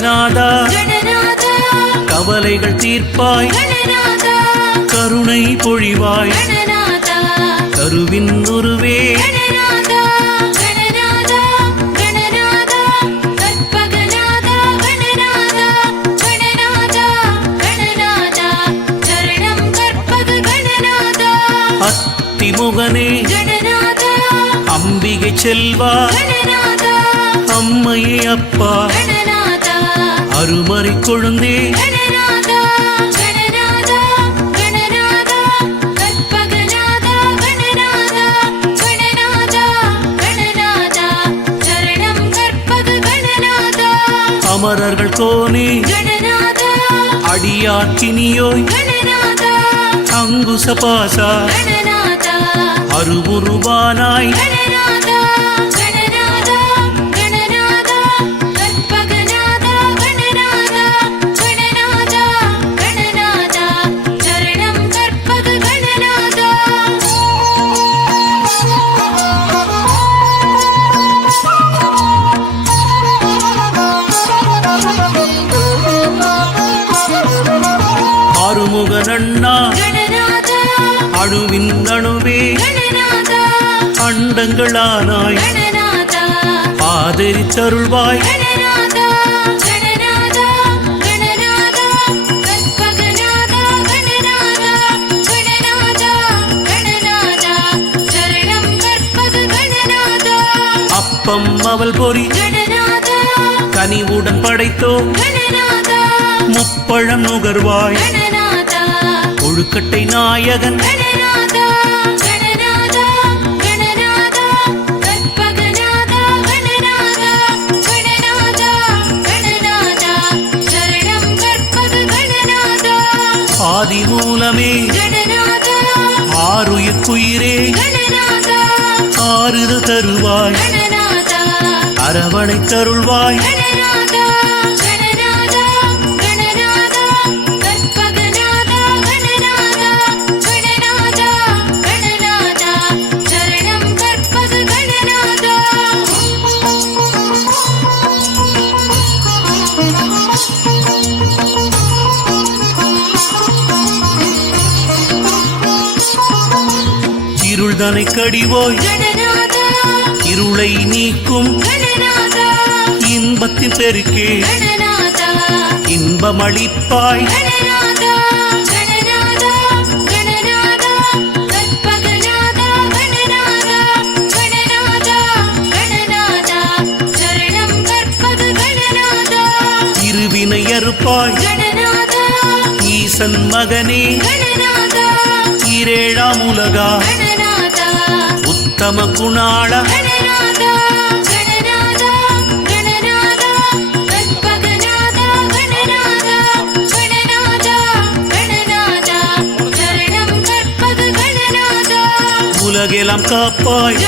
கணநாதா கவலைகள் தீர்ப்பாய் கருணை பொழிவாய் கருவின் உருவே அத்திமுகனே அம்பிகை செல்வா அம்மையே அப்பா அருமறை கொழுந்தே அமரர்கள் கோனே அடியாக்கினியோய் அங்குச பாசா அருவுருவானாய் ஆறுமுகனண்ணா அணுவின் அணுவே அண்டங்களானாய் ஆதரித்தருள்வாய் அப்பம் அவள் பொறி கனிவுடன் படைத்தோம் முப்பழம் நுகர்வாய் கொழுக்கட்டை நாயகன் ஆதிமூலமே ஆருயிர்க்குயிரே ஆறுது தருவாய் அரவணை தருள்வாய் இருள்தனை கடிவோய் இருளை நீக்கும் இன்பத்தின் பெருக்கே இன்பமளிப்பாய் இருவினை அறுப்பாய் ஈசன் மகனே ஈரேழாம் உலகா உத்தம குணாள உலகெல்லாம் காப்பாய்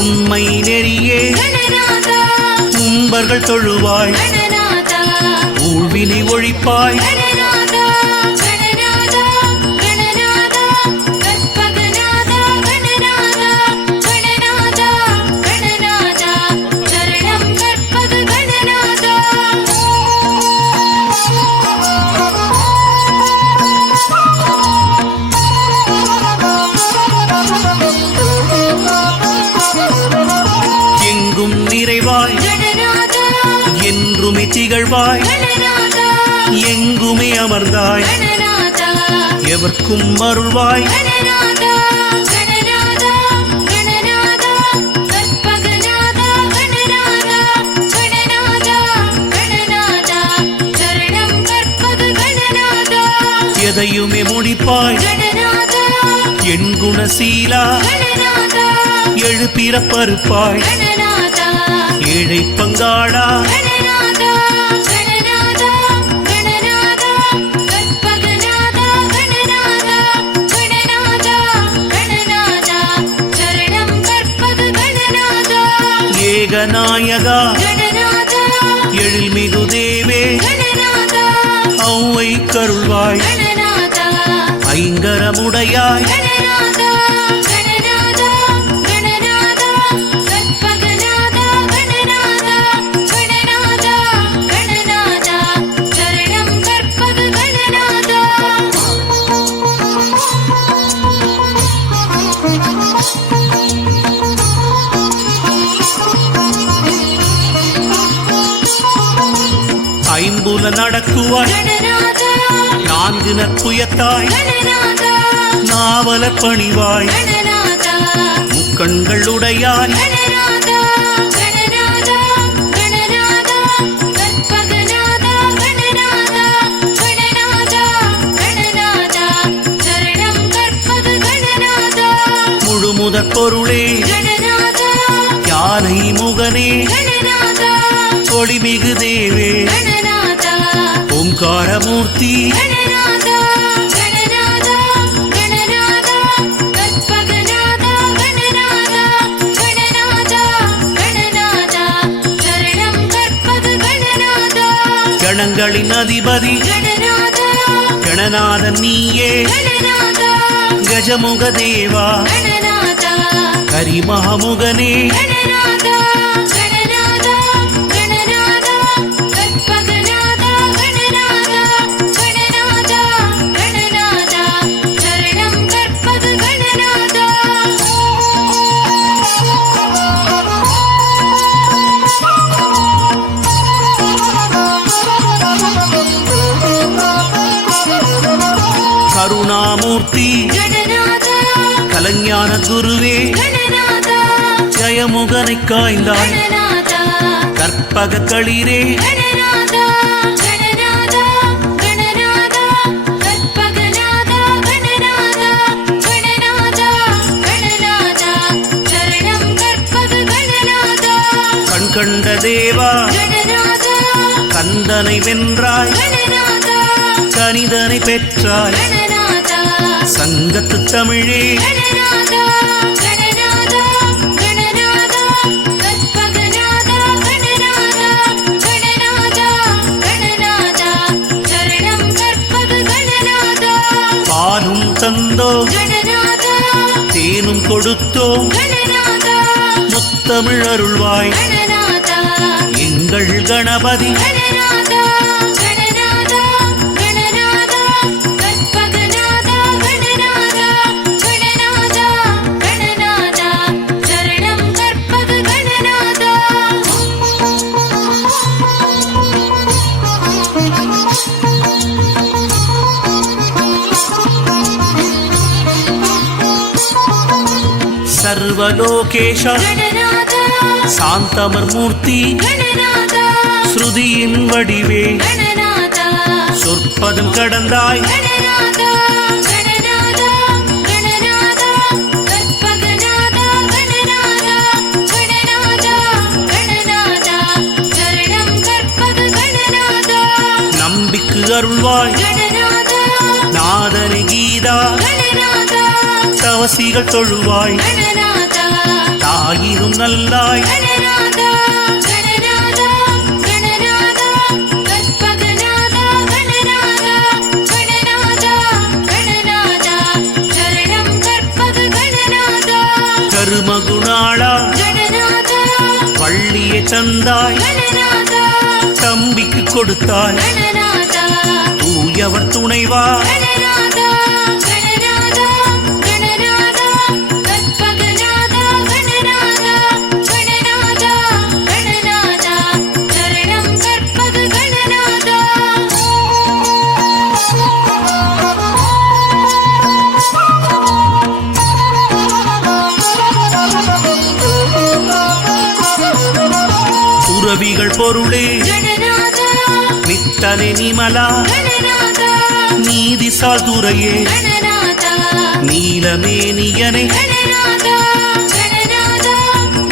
உண்மை நெறியே உம்பர்கள் தொழுவாய் ஊழ்வினை ஒழிப்பாய் நிறைவாய் என்றுமே திகழ்வாய் எங்குமே அமர்ந்தாய் எவர்க்கும் அருள்வாய் எதையுமே முடிப்பாய் என் குணசீலா எழுப்பிறப்பறுப்பாய் ஏழை பங்காளா ஏகநாயகா எழில்மிகு தேவே ஔவை கருள்வாய் ஐங்கரமுடையாய் விளக்குவாய் கணநாதா நான்கு நற்புயத்தாய் கணநாதா நாவலர் பணிவாய் கணநாதா முக்கண்கள் உடையாய் கணநாதா கணநாதா கணநாதா கற்பகநாதா கணநாதா கணநாதா கணநாதா சரணம் கற்பக கணநாதா முழுமுதற் பொருளே கணநாதா யானை முகனே கணநாதா ஒளிமிகு தேவே கணநாதா ஓங்காரமூர்த்தி கணநாதா கணநாதா கணநாதா கற்பகநாதா கணநாதா கணநாதா கணநாதா சரணம் கற்பக கணநாதா கணங்களின் அதிபதி கணநாதா கணநாதன் நீயே கணநாதா கஜமுக தேவா கணநாதா கரிமமுகனே கணநாதா கணநாதா கணநாதா கற்பகநாதா கணநாதா கணநாதா கணநாதா சரணம் கற்பக கணநாதா கருணாமூர்த்தி கணநாதா கலஞான குருவே கணநாதா ஜயமுகனை காய்ந்தாய் கணநாதா கற்பக களிரே கணநாதா கணநாதா கணநாதா கற்பகநாதா கணநாதா கணநாதா கணநாதா சரணம் கற்பக கணநாதா கண்கண்ட தேவா கணநாதா கந்தனை வென்றாய் கணநாதா கனிதனை பெற்றாய் கணநாதா சங்கத்து தமிழே கணநாதா கணநாதா கணநாதா கற்பகநாதா கணநாதா கணநாதா கணநாதா சரணம் கற்பக கணநாதா பாலும் தந்தோம் கணநாதா தேனும் கொடுத்தோம் கணநாதா முத்தமிழ் அருள்வாய் கணநாதா எங்கள் கணபதி கணநாதா கணநாதா கணநாதா கற்பகநாதா கணநாதா கணநாதா கணநாதா சரணம் கற்பக கணநாதா சர்வலோகேஷ கணநாதா சாந்தமர் மூர்த்தி கணநாதா ஸ்ருதியின் வடிவே கணநாதா சொற்பதம் கடந்தாய் கணநாதா கணநாதா கணநாதா கற்பகநாதா கணநாதா கணநாதா கணநாதா சரணம் கற்பக கணநாதா நம்பிக்கு அருள்வாய் கணநாதா நாதனை கீதா கணநாதா தவசிகள் தொழுவாய் கணநாதா தாயிரும் நல்லாய் கணநாதா கணநாதா கணநாதா கற்பகநாதா கணநாதா கணநாதா கணநாதா சரணம் கற்பக கணநாதா கருமகுணாளா கணநாதா பள்ளியை தந்தாய் கணநாதா தம்பிக்கு கொடுத்தாய் கணநாதா தூயவர் துணைவா கணநாதா கணநாதா கணநாதா கற்பகநாதா கணநாதா கணநாதா கணநாதா சரணம் கற்பக கணநாதா துறவிகள் பொருளே கணநாதா நித்தனை நிமலா கணநாதா நீதி சாதுரையே கணநாதா நீலமேனியனை கணநாதா கணநாதா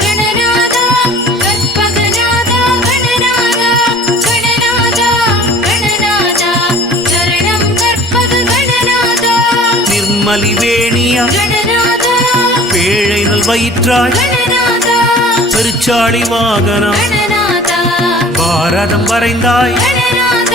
கணநாதா கற்பகநாதா கணநாதா கணநாதா கணநாதா சரணம் கற்பக கணநாதா நிர்மலிவேணியா கணநாதா பேழை நல் வயிற்றாய் கணநாதா பெருச்சாளி வாகனம் கணநாதா பாரதம் வரைந்தாய் கணநாதா